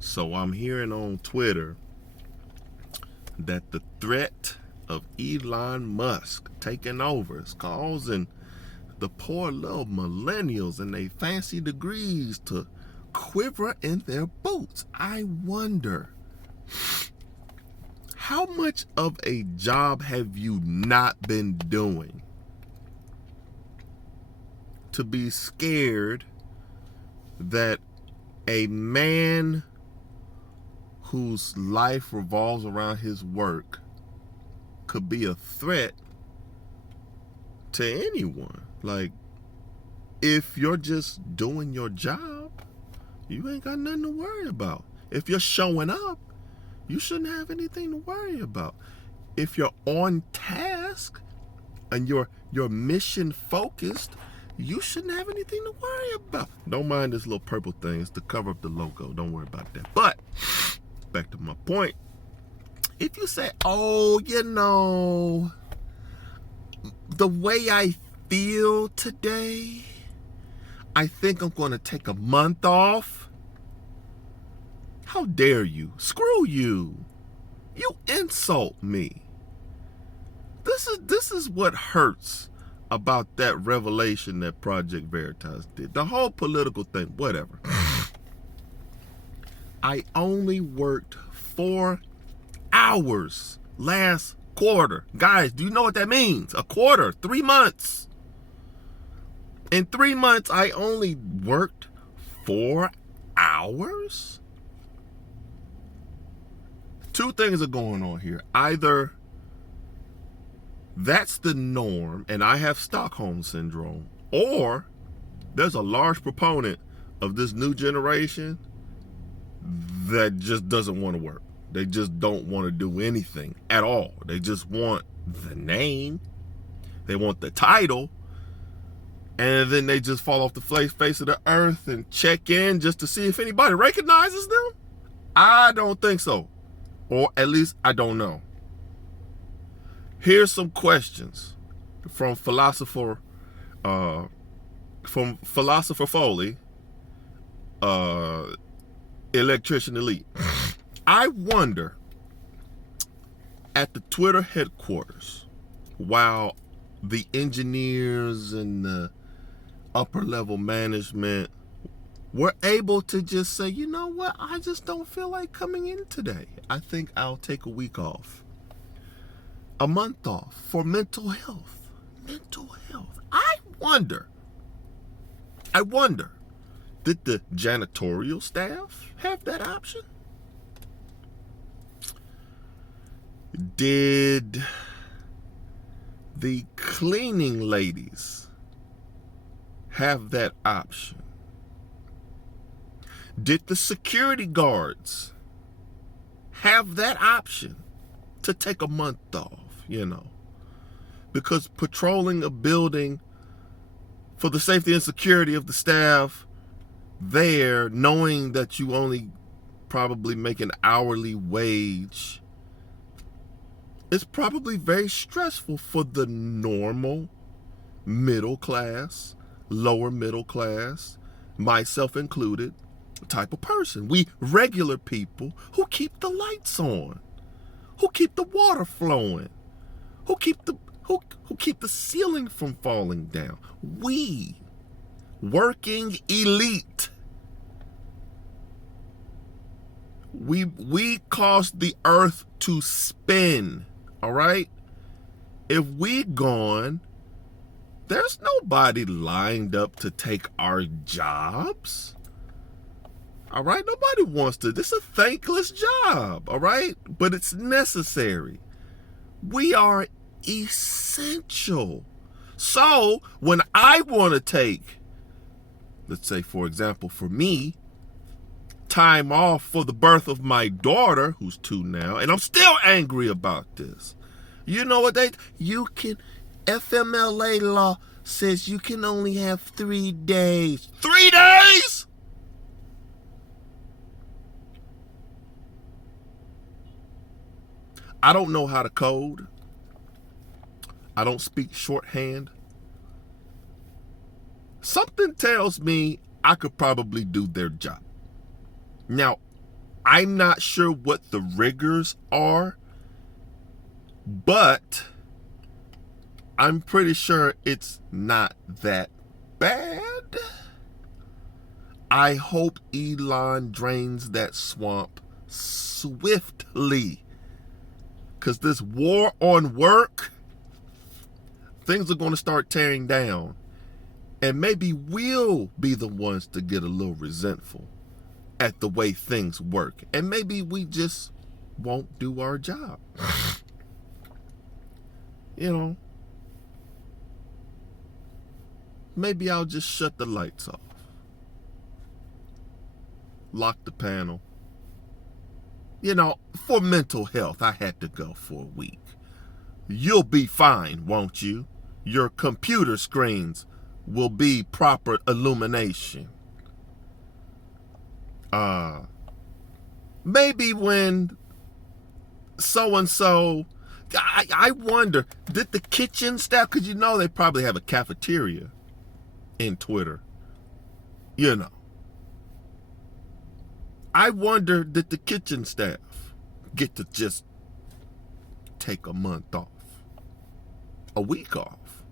So I'm hearing on Twitter that the threat of Elon Musk taking over is causing the poor little millennials and their fancy degrees to quiver in their boots. I wonder, how much of a job have you not been doing to be scared that a man whose life revolves around his work could be a threat to anyone? Like, if you're just doing your job, you ain't got nothing to worry about. If you're showing up, you shouldn't have anything to worry about. If you're on task and you're mission focused, you shouldn't have anything to worry about. Don't mind this little purple thing. It's to cover up the logo. Don't worry about that. But back to my point. If you say, oh, the way I feel today, I think I'm going to take a month off. How dare you? Screw you. You insult me. This is what hurts about that revelation that Project Veritas did. The whole political thing, whatever. I only worked 4 hours last quarter. Guys, do you know what that means? A quarter, 3 months. In 3 months, I only worked 4 hours? Two things are going on here. Either that's the norm and I have Stockholm syndrome, or there's a large proponent of this new generation that just doesn't want to work. They just don't want to do anything at all. They just want the name, they want the title, and then they just fall off the face of the earth and check in just to see if anybody recognizes them. I don't think so, or at least I don't know. Here's some questions from Philosopher Foley, Electrician Elite. I wonder, at the Twitter headquarters, while the engineers and the upper level management were able to just say, you know what, I just don't feel like coming in today. I think I'll take a week off. A month off for mental health. Mental health. I wonder, did the janitorial staff have that option? Did the cleaning ladies have that option? Did the security guards have that option to take a month off? Because patrolling a building for the safety and security of the staff there, knowing that you only probably make an hourly wage, it's probably very stressful for the normal middle class, lower middle class, myself included, type of person. We regular people who keep the lights on, who keep the water flowing, who keep the ceiling from falling down. We, working elite, we cause the earth to spin. All right? If we gone, there's nobody lined up to take our jobs. All right? Nobody wants to. This is a thankless job. All right? But it's necessary. We are essential. So when I want to take, let's say, for example, for me, time off for the birth of my daughter, who's 2 now, and I'm still angry about this. You know what FMLA law says you can only have 3 days. 3 days? I don't know how to code. I don't speak shorthand. Something tells me I could probably do their job. Now, I'm not sure what the rigors are, but I'm pretty sure it's not that bad. I hope Elon drains that swamp swiftly. Because this war on work, things are going to start tearing down. And maybe we'll be the ones to get a little resentful at the way things work. And maybe we just won't do our job. You know, maybe I'll just shut the lights off. Lock the panel. You know, for mental health, I had to go for a week. You'll be fine, won't you? Your computer screens will be proper illumination. Maybe when so-and-so, I wonder, did the kitchen staff, because you know they probably have a cafeteria in Twitter, you know. I wonder, did the kitchen staff get to just take a month off, a week off?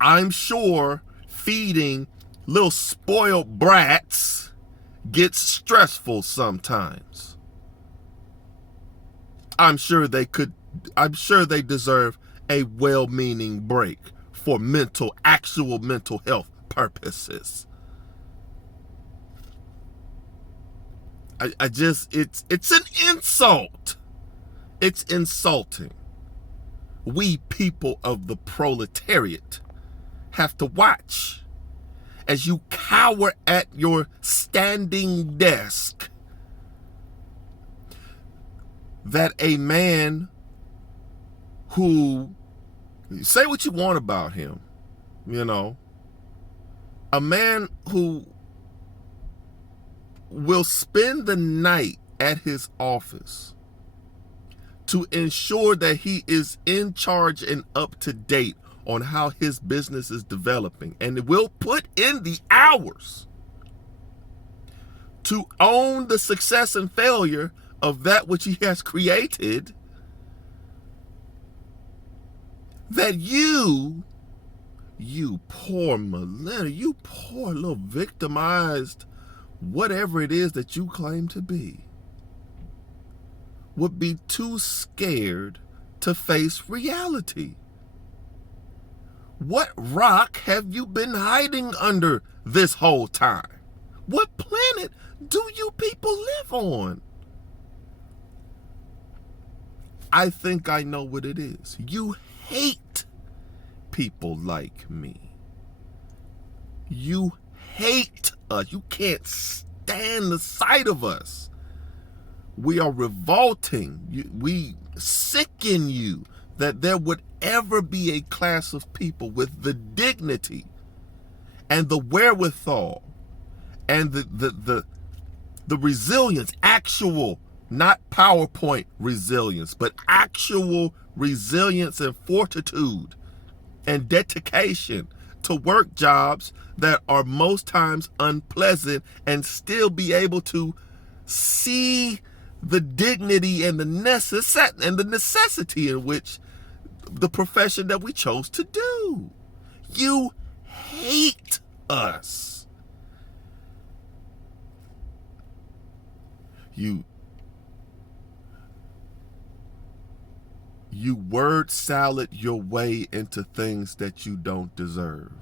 I'm sure feeding little spoiled brats gets stressful sometimes. I'm sure they deserve a well-meaning break for actual mental health purposes. It's an insult. It's insulting. We people of the proletariat have to watch as you cower at your standing desk that a man who, say what you want about him, you know, a man who will spend the night at his office to ensure that he is in charge and up to date on how his business is developing, and will put in the hours to own the success and failure of that which he has created, that you poor millennial, you poor little victimized whatever it is that you claim to be, would be too scared to face reality. What rock have you been hiding under this whole time? What planet do you people live on? I think I know what it is. You hate people like me. You hate us. You can't stand the sight of us. We are revolting. We sicken you that there would ever be a class of people with the dignity and the wherewithal and the resilience, actual, not PowerPoint resilience, but actual resilience and fortitude and dedication to work jobs that are most times unpleasant and still be able to see the dignity and the necessity in which the profession that we chose to do. You hate us. You word salad your way into things that you don't deserve.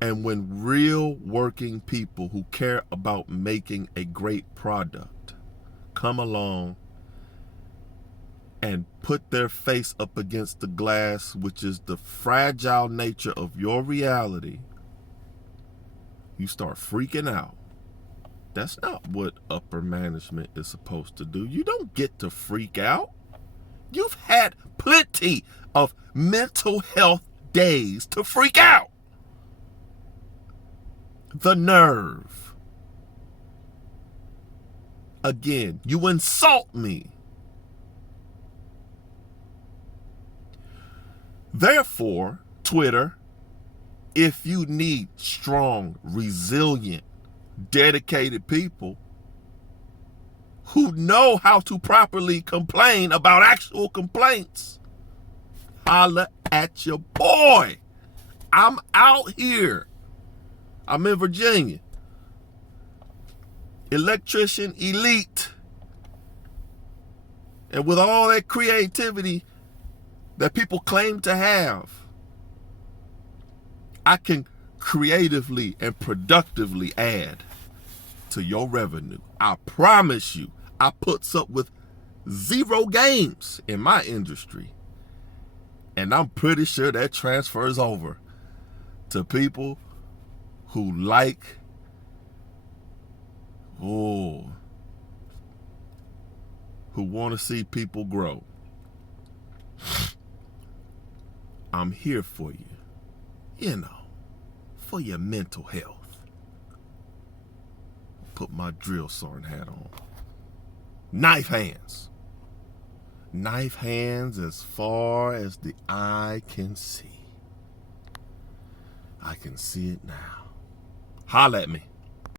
And when real working people who care about making a great product come along and put their face up against the glass, which is the fragile nature of your reality, you start freaking out. That's not what upper management is supposed to do. You don't get to freak out. You've had plenty of mental health days to freak out. The nerve. Again, you insult me. Therefore, Twitter, if you need strong, resilient dedicated people who know how to properly complain about actual complaints, holla at your boy. I'm out here. I'm in Virginia. Electrician elite. And with all that creativity that people claim to have, I can creatively and productively add to your revenue. I promise you, I puts up with 0 games in my industry. And I'm pretty sure that transfers over to people who like, who want to see people grow. I'm here for you, for your mental health. Put my drill sergeant hat on. Knife hands. Knife hands as far as the eye can see. I can see it now. Holla at me.